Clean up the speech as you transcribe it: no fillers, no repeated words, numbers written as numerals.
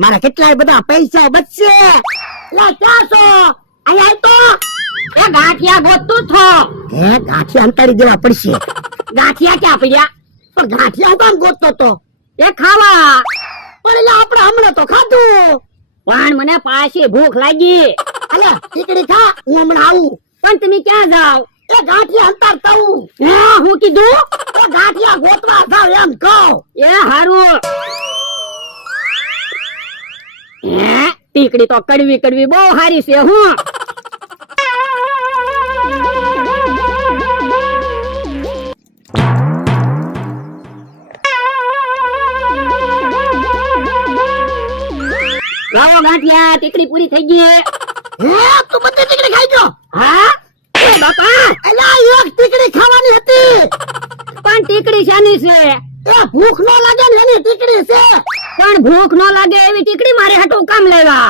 મારા કેટલાય બધા પૈસા બચશે. લા ક્યાં છો? અહીંયા તો એ ગાંઠિયા ગોતું છો? હે ગાંઠિયા અંતાડી દેવા પડશે. ગાંઠિયા ક્યાં પડ્યા? પણ ગાંઠિયા કામ ગોતતો તો? એ ખાવા. પણ એટલે આપણે હમણાં તો ખાધું. પણ મને પાછી ભૂખ લાગી. અલે ટીકડી ખા, હું હમણાં આવું. પણ તમે ક્યાં જાવ? એ ગાંઠિયા અંતાડતા હું. હે હું કીધું? એ ગાંઠિયા ગોતવા જાવ એમ કહું. એ હારું. હે ટીકડી તો કડવી કડવી બહુ હારી છે. હું લાવો ગાંઠિયા, ટીકડી પૂરી થઈ ગઈ. હે તું બધી ટીકડી ખાઈ ગયો? હા એ બાપા, એલા એક ટીકડી ખાવાની હતી. પણ ટીકડી શાની છે? એ ભૂખ ન લાગે ને એની ટીકડી છે. પણ ભૂખ ન લાગે એવી ટીકડી મારે હાટું કામ લેવા?